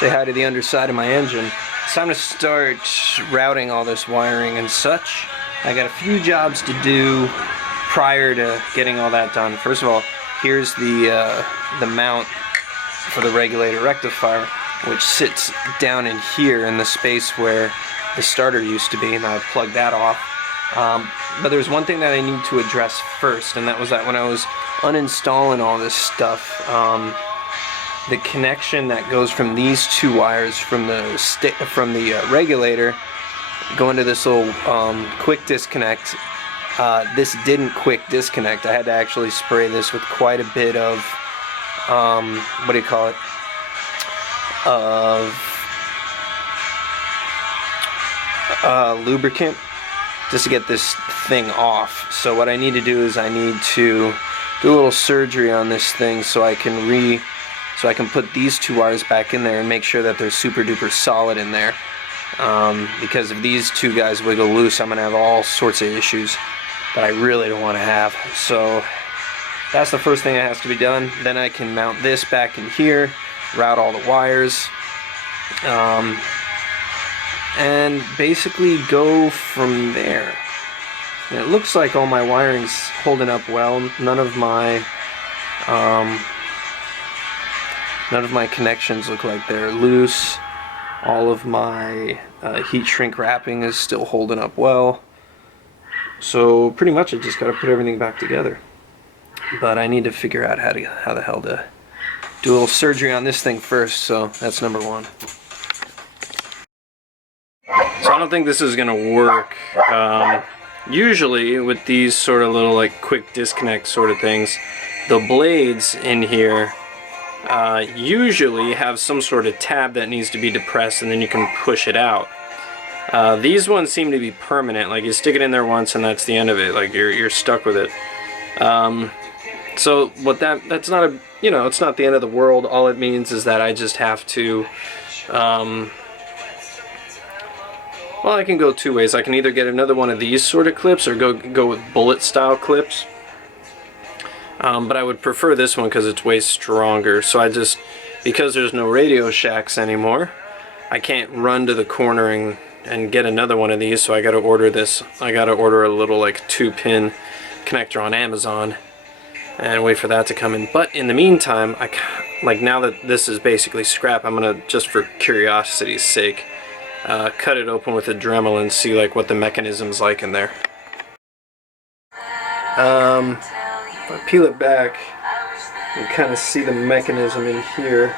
say hi to the underside of my engine. It's time to start routing all this wiring and such. I got a few jobs to do prior to getting all that done. First of all, here's the mount for the regulator rectifier, which sits down in here in the space where the starter used to be, and I've plugged that off. But there's one thing that I need to address first, and that was that when I was uninstalling all this stuff, the connection that goes from these two wires from the regulator going to this little quick disconnect, this didn't quick disconnect. I had to actually spray this with quite a bit of what do you call it, lubricant, just to get this thing off. So what I need to do is I need to do a little surgery on this thing so I can put these two wires back in there and make sure that they're super duper solid in there, because if these two guys wiggle loose, I'm gonna have all sorts of issues that I really don't want to have. So that's the first thing that has to be done. Then I can mount this back in here, route all the wires, and basically go from there. And it looks like all my wiring's holding up well. None of my connections look like they're loose. All of my heat shrink wrapping is still holding up well. So pretty much I just got to put everything back together. But I need to figure out how the hell to do a little surgery on this thing first, so that's number one. So I don't think this is gonna work. Usually with these sort of little like quick disconnect sort of things, the blades in here usually have some sort of tab that needs to be depressed and then you can push it out. These ones seem to be permanent, like you stick it in there once and that's the end of it, like you're stuck with it. So what that's not a, you know, it's not the end of the world. All it means is that I just have to well, I can go two ways. I can either get another one of these sort of clips or go with bullet style clips. But I would prefer this one because it's way stronger. So I just, because there's no Radio Shacks anymore, I can't run to the corner and get another one of these, so I gotta order this. I gotta order a little like 2-pin connector on Amazon and wait for that to come in. But in the meantime, like now that this is basically scrap, I'm gonna, just for curiosity's sake, cut it open with a Dremel and see like what the mechanism's like in there. If I peel it back, you kind of see the mechanism in here,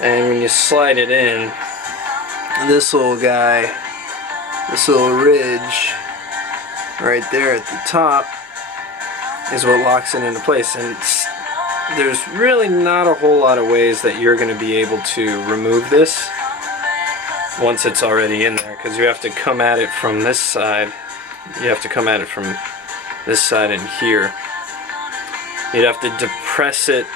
and when you slide it in, this little guy, this little ridge right there at the top is what locks it into place. And there's really not a whole lot of ways that you're going to be able to remove this once it's already in there, because you have to come at it from this side. You have to come at it from this side and here. You'd have to depress it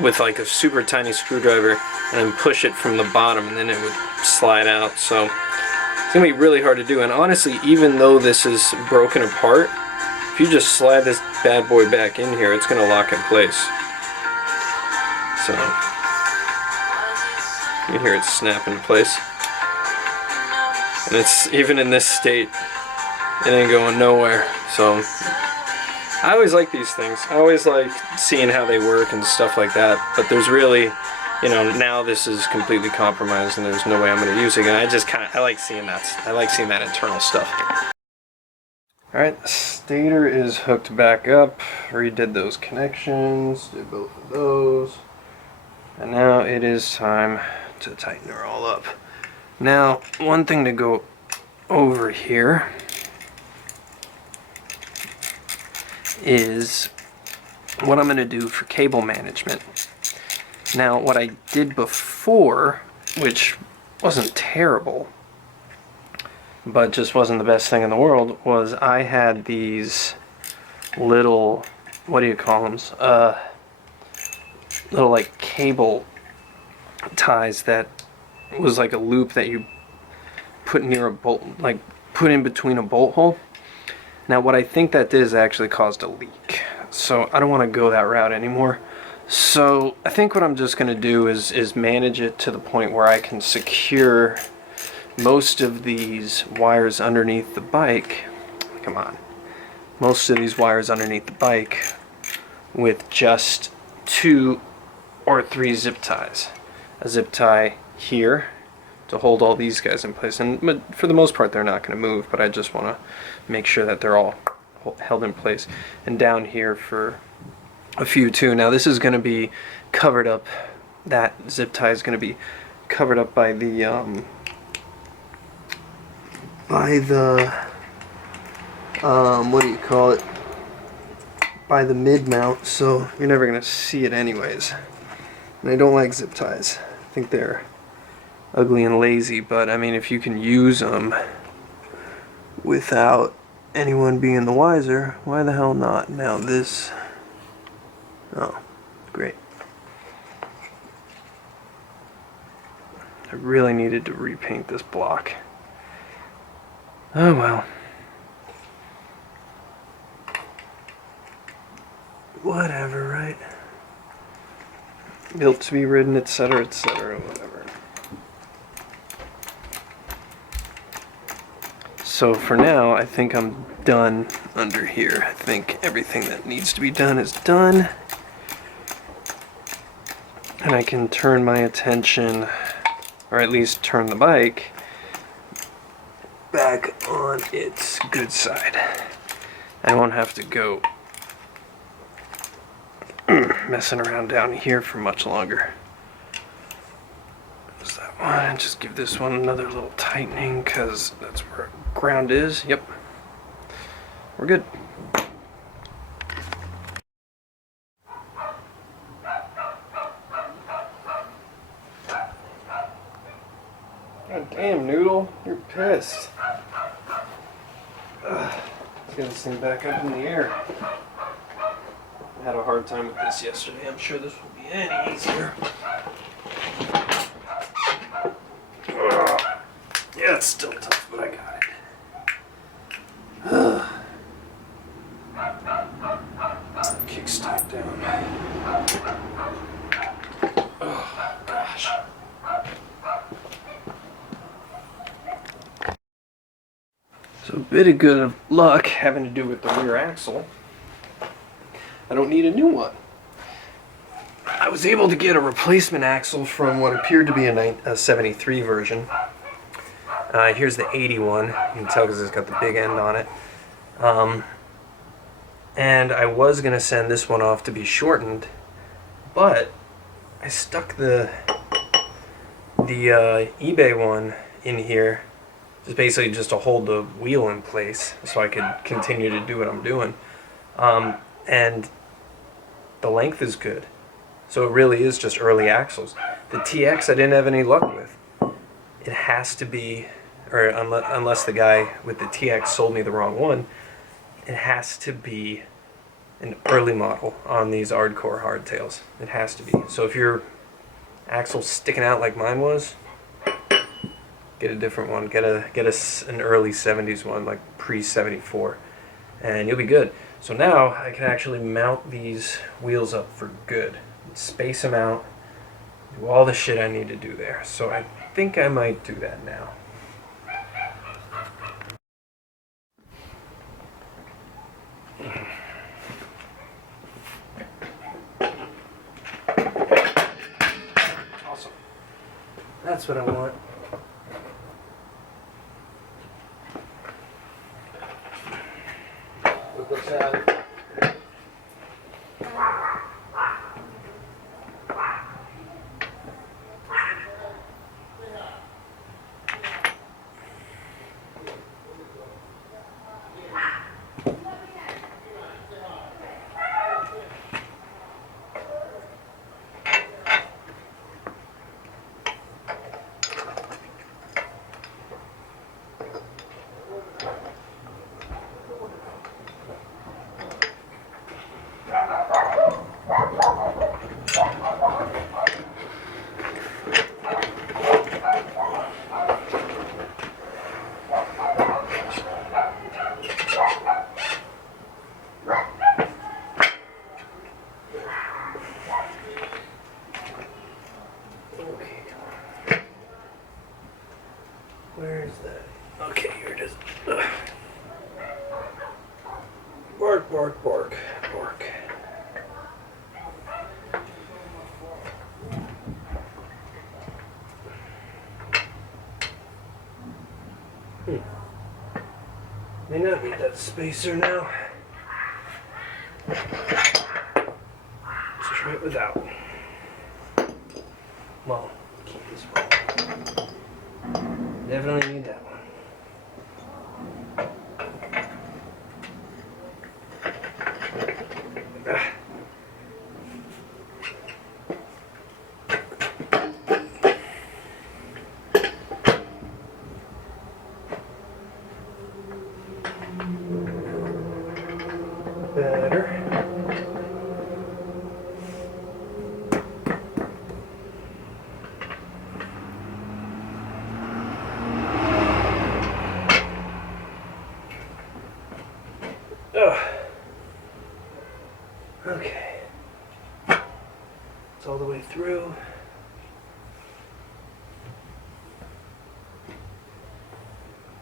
with like a super tiny screwdriver and then push it from the bottom, and then it would slide out. So it's gonna be really hard to do. And honestly, even though this is broken apart, if you just slide this bad boy back in here, it's gonna lock in place. So you can hear it snap into place. And it's, even in this state, it ain't going nowhere. So I always like these things. I always like seeing how they work and stuff like that. But there's really, you know, now this is completely compromised and there's no way I'm going to use it. And I like seeing that. I like seeing that internal stuff. Alright, the stator is hooked back up. Redid those connections, did both of those. And now it is time to tighten her all up. Now, one thing to go over here is what I'm going to do for cable management. Now, what I did before, which wasn't terrible, but just wasn't the best thing in the world, was I had these little, what do you call them? Little like cable ties that was like a loop that you put near a bolt, like put in between a bolt hole. Now what I think that did is actually caused a leak. So I don't want to go that route anymore. So I think what I'm just going to do is manage it to the point where I can secure most of these wires underneath the bike. Come on. Most of these wires underneath the bike with just 2 or 3 zip ties. A zip tie here to hold all these guys in place, and for the most part they're not going to move, but I just want to make sure that they're all held in place, and down here for a few too. Now this is going to be covered up, that zip tie is going to be covered up by the what do you call it, by the mid mount, so you're never going to see it anyways. And I don't like zip ties. I think they're ugly and lazy, but I mean, if you can use them without anyone being the wiser, why the hell not? Now this, oh, great. I really needed to repaint this block. Oh well. Whatever, right? Built to be ridden, etc., whatever. So for now, I think I'm done under here. I think everything that needs to be done is done. And I can turn my attention, or at least turn the bike back on its good side. I won't have to go messing around down here for much longer. There's that one. Just give this one another little tightening, because that's where ground is. Yep. We're good. God damn, Noodle. You're pissed. Let's get this thing back up in the air. I had a hard time with this yesterday. I'm sure this will be any easier. Yeah, it's still tough, but I got it. Kickstart down. Oh, gosh. So a bit of good luck having to do with the rear axle. I don't need a new one. I was able to get a replacement axle from what appeared to be a 73 version. Here's the 81. You can tell because it's got the big end on it. And I was going to send this one off to be shortened, but I stuck the eBay one in here, just basically just to hold the wheel in place so I could continue to do what I'm doing. And the length is good. So it really is just early axles. The TX I didn't have any luck with. It has to be, or unless the guy with the TX sold me the wrong one, it has to be an early model on these hardcore hardtails. It has to be. So if your axle's sticking out like mine was, get a different one. Get an early 70s one, like pre-74, and you'll be good. So now I can actually mount these wheels up for good. Space them out, do all the shit I need to do there. So I think I might do that now. Awesome. That's what I want. Look what's happening. Where is that? Okay, here it is. Ugh. Bark, bark, bark, bark. May not need that spacer now. Let's try it without. Well, keep this one. Definitely need that one. Better. Okay. It's all the way through.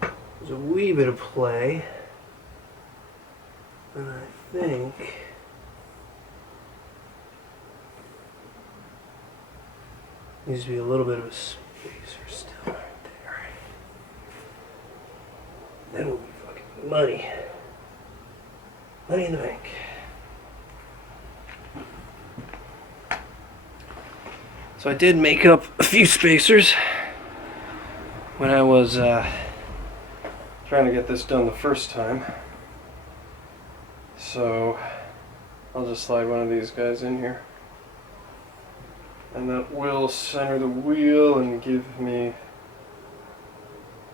There's a wee bit of play. And I think needs to be a little bit of a spacer still right there. Then we'll be fucking money. Money in the bank. So I did make up a few spacers when I was trying to get this done the first time. So I'll just slide one of these guys in here, and that will center the wheel and give me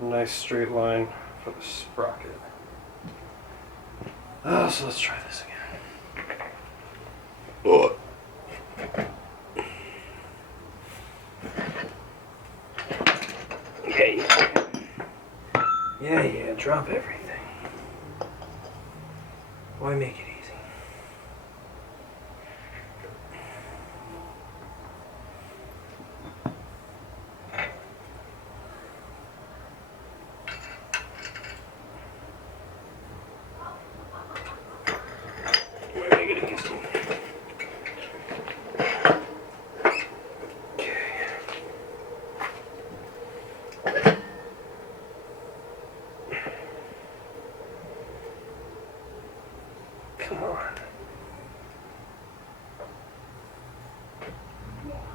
a nice straight line for the sprocket. So let's try this again. Oh. Yeah, drop everything. Why make it easy? Come on.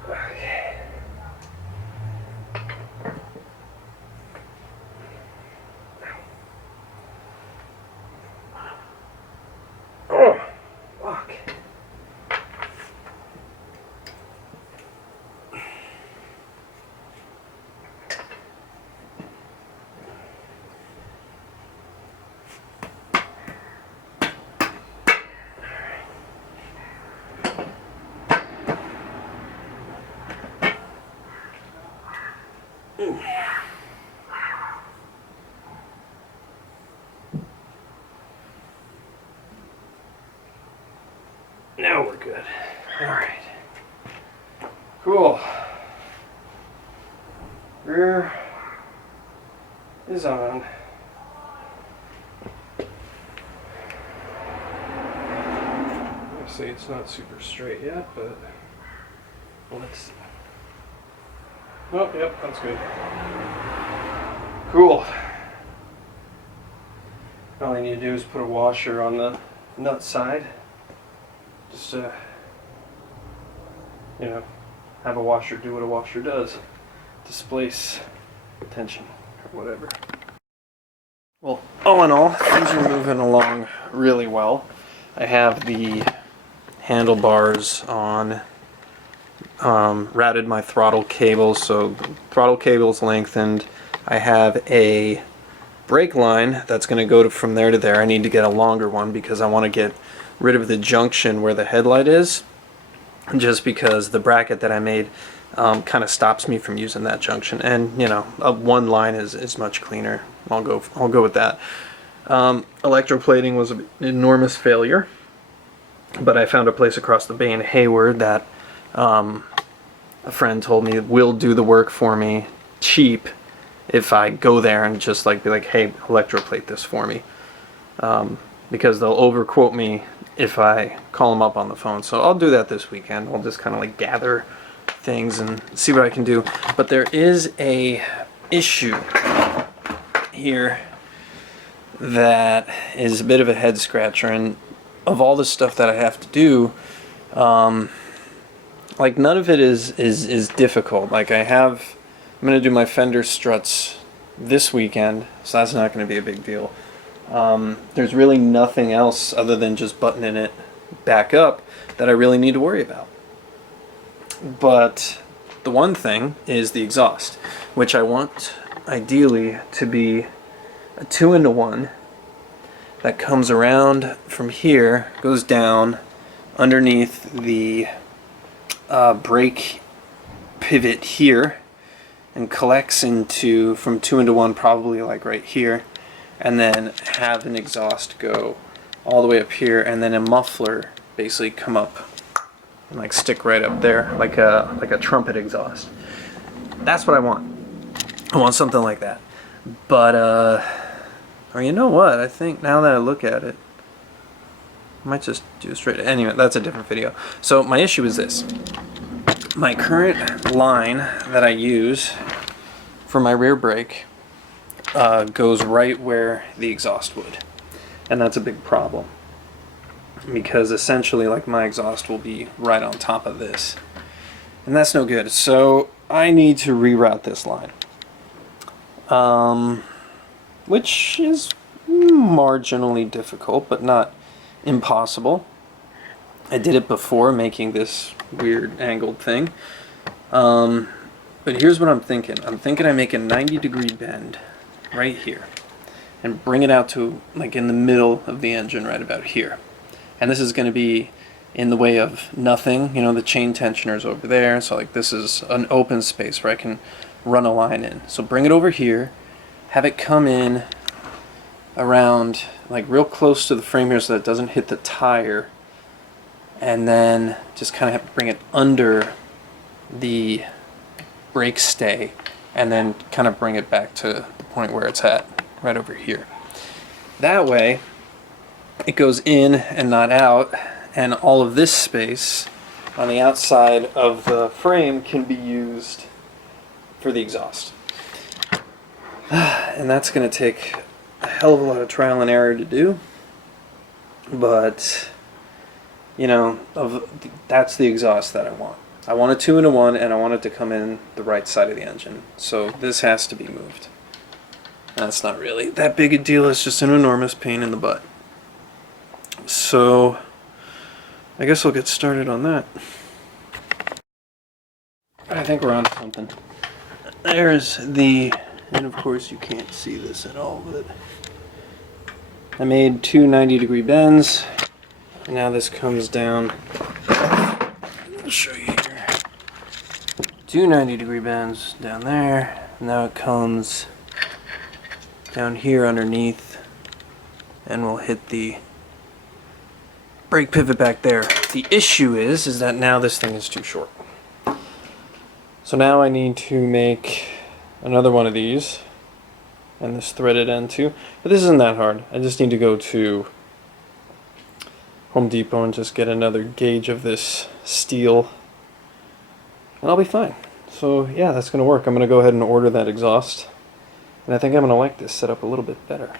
Okay. Oh, fuck. Now we're good. Alright. Cool. Rear is on. Obviously it's not super straight yet, but let's see. Oh, yep, that's good. Cool. All I need to do is put a washer on the nut side. Just to, you know, have a washer do what a washer does. Displace tension or whatever. Well, all in all, things are moving along really well. I have the handlebars on, routed my throttle cable, so throttle cable's lengthened. I have a brake line that's going to go from there to there. I need to get a longer one because I want to get rid of the junction where the headlight is, just because the bracket that I made kind of stops me from using that junction, and you know, one line is much cleaner. I'll go with that. Electroplating was an enormous failure, but I found a place across the bay in Hayward that a friend told me will do the work for me cheap, if I go there and just like be like, hey, electroplate this for me, because they'll overquote me if I call them up on the phone. So I'll do that this weekend. I'll just kind of like gather things and see what I can do. But there is a issue here that is a bit of a head scratcher, and of all the stuff that I have to do, like none of it is difficult. Like I'm gonna do my fender struts this weekend, so that's not gonna be a big deal. There's really nothing else other than just buttoning it back up that I really need to worry about. But the one thing is the exhaust, which I want ideally to be a 2-in-1 that comes around from here, goes down underneath the brake pivot here, and collects into from 2-in-1 probably like right here, and then have an exhaust go all the way up here, and then a muffler basically come up and like stick right up there like a trumpet exhaust. That's what I want. I want something like that. But or you know what, I think now that I look at it, I might just do a straight. Anyway, that's a different video. So my issue is this. My current line that I use for my rear brake goes right where the exhaust would. And that's a big problem, because essentially like my exhaust will be right on top of this. And that's no good. So I need to reroute this line. Which is marginally difficult, but not impossible. I did it before, making this weird angled thing. But here's what I'm thinking. I'm thinking I make a 90-degree bend right here and bring it out to like in the middle of the engine right about here. And this is going to be in the way of nothing. You know, the chain tensioner's over there, so like this is an open space where I can run a line in. So bring it over here, have it come in around like real close to the frame here so that it doesn't hit the tire, and then just kind of bring it under the brake stay, and then kind of bring it back to the point where it's at, right over here. That way it goes in and not out, and all of this space on the outside of the frame can be used for the exhaust. And that's going to take a hell of a lot of trial and error to do, but you know, that's the exhaust that I want. I want a 2-in-1, and I want it to come in the right side of the engine, so this has to be moved. That's not really that big a deal, it's just an enormous pain in the butt. So I guess I'll get started on that. I think we're on to something. There's the, and of course you can't see this at all, but I made 2 90-degree bends, and now this comes down. I'll show you here. 2 90-degree bends down there, and now it comes down here underneath, and we'll hit the brake pivot back there. The issue is that now this thing is too short. So now I need to make another one of these, and this threaded end too. But this isn't that hard. I just need to go to Home Depot and just get another gauge of this steel, and I'll be fine. So yeah, that's going to work. I'm going to go ahead and order that exhaust, and I think I'm going to like this setup a little bit better.